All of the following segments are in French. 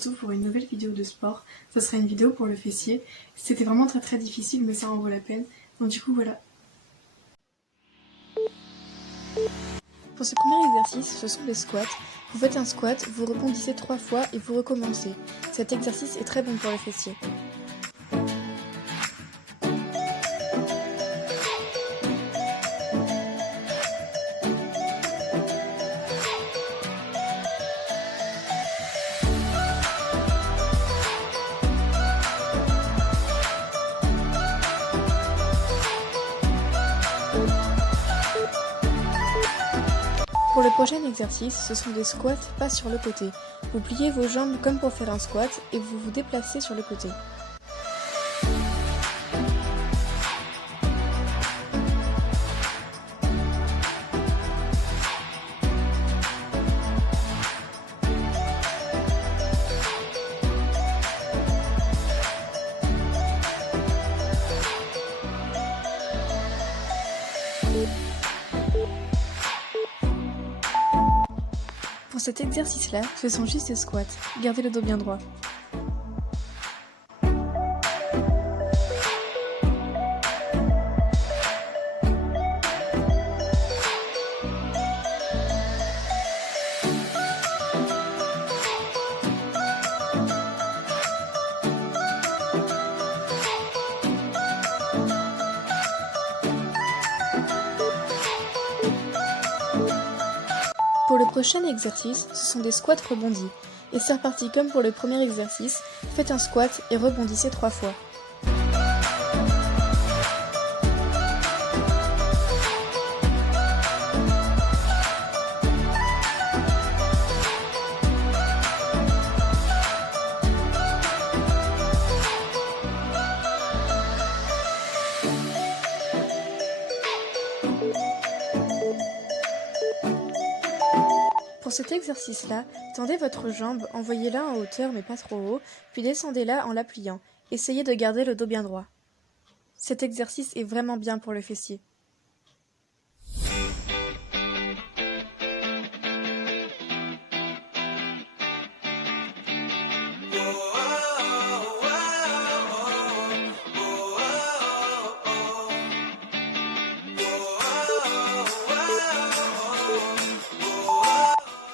retrouve pour une nouvelle vidéo de sport. Ce sera une vidéo pour le fessier. C'était vraiment très difficile, mais ça en vaut la peine. Donc du coup voilà. Pour ce premier exercice, ce sont des squats. Vous faites un squat, vous rebondissez 3 fois et vous recommencez. Cet exercice est très bon pour le fessier. Pour le prochain exercice, ce sont des squats pas sur le côté. Vous pliez vos jambes comme pour faire un squat et vous vous déplacez sur le côté. Pour cet exercice-là, ce sont juste des squats. Gardez le dos bien droit. Pour le prochain exercice, ce sont des squats rebondis. Et c'est reparti comme pour le premier exercice, faites un squat et rebondissez 3 fois. Pour cet exercice-là, tendez votre jambe, envoyez-la en hauteur mais pas trop haut, puis descendez-la en la pliant. Essayez de garder le dos bien droit. Cet exercice est vraiment bien pour le fessier.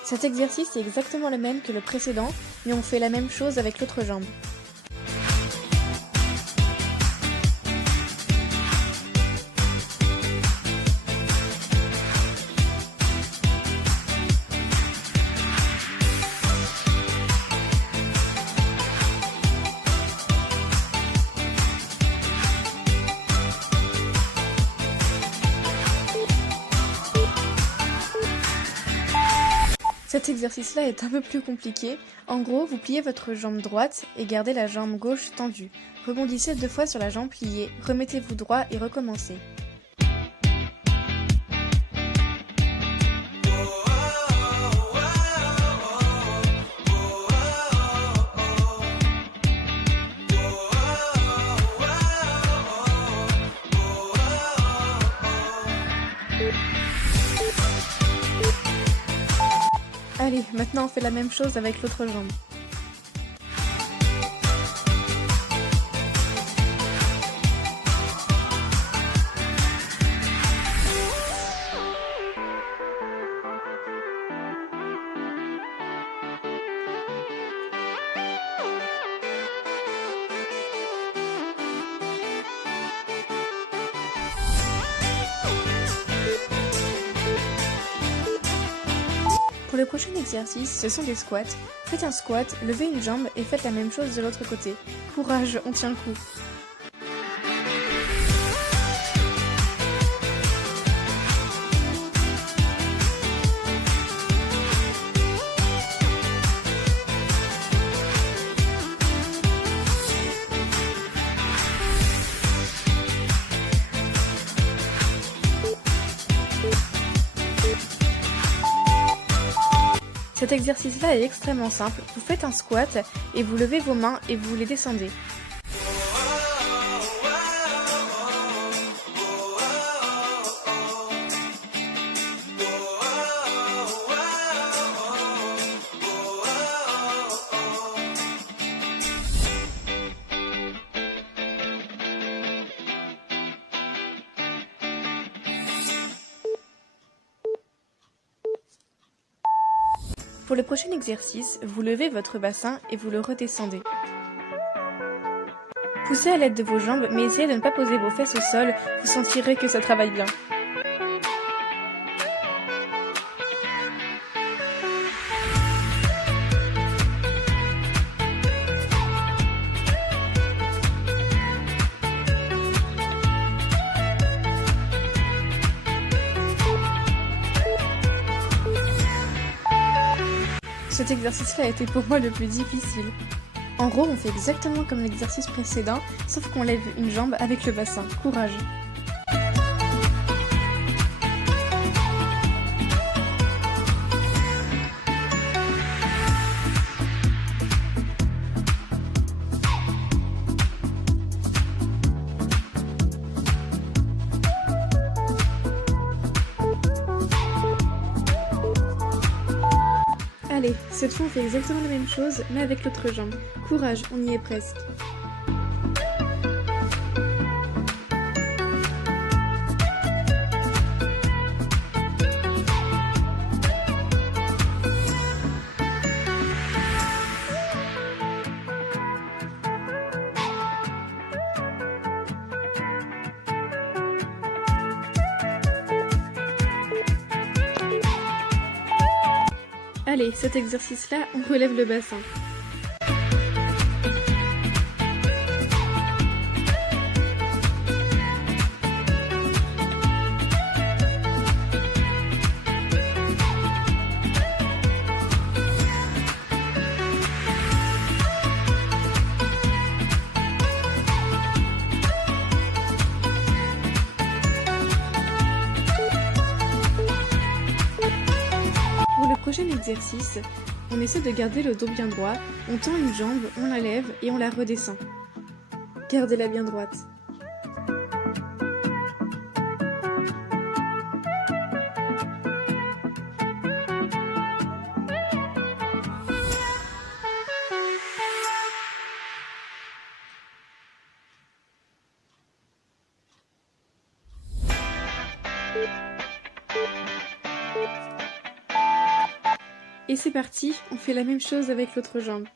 Cet exercice est exactement le même que le précédent, mais on fait la même chose avec l'autre jambe. Cet exercice-là est un peu plus compliqué. En gros, vous pliez votre jambe droite et gardez la jambe gauche tendue. Rebondissez 2 fois sur la jambe pliée, remettez-vous droit et recommencez. Allez, maintenant on fait la même chose avec l'autre jambe. Pour le prochain exercice, ce sont des squats. Faites un squat, levez une jambe et faites la même chose de l'autre côté. Courage, on tient le coup. Cet exercice-là est extrêmement simple. Vous faites un squat et vous levez vos mains et vous les descendez. Pour le prochain exercice, vous levez votre bassin et vous le redescendez. Poussez à l'aide de vos jambes, mais essayez de ne pas poser vos fesses au sol, vous sentirez que ça travaille bien. Cet exercice-là a été pour moi le plus difficile. En gros, on fait exactement comme l'exercice précédent, sauf qu'on lève une jambe avec le bassin. Courage! Allez, cette fois on fait exactement la même chose, mais avec l'autre jambe. Courage, on y est presque. Allez, cet exercice-là, on relève le bassin. Pour le prochain exercice, on essaie de garder le dos bien droit, on tend une jambe, on la lève et on la redescend. Gardez-la bien droite. Et c'est parti, on fait la même chose avec l'autre jambe.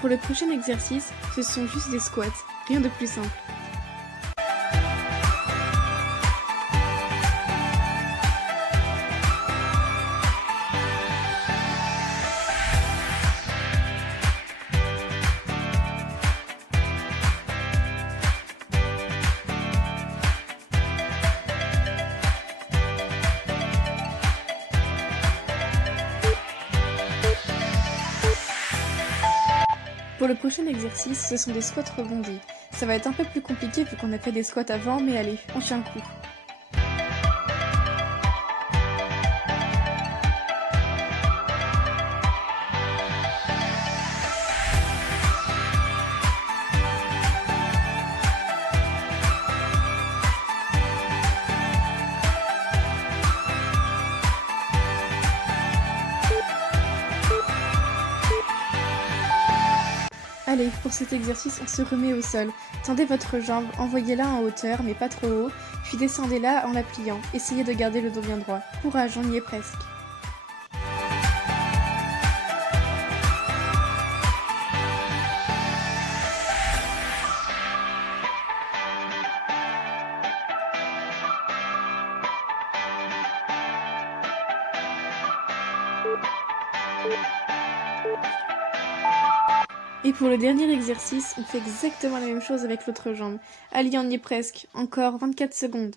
Pour le prochain exercice, ce sont juste des squats, rien de plus simple. Pour le prochain exercice, ce sont des squats rebondis. Ça va être un peu plus compliqué vu qu'on a fait des squats avant, mais allez, on tient le coup. Allez, pour cet exercice, on se remet au sol. Tendez votre jambe, envoyez-la en hauteur, mais pas trop haut, puis descendez-la en la pliant. Essayez de garder le dos bien droit. Courage, on y est presque. Et pour le dernier exercice, on fait exactement la même chose avec l'autre jambe. Allez, on y est presque. Encore 24 secondes.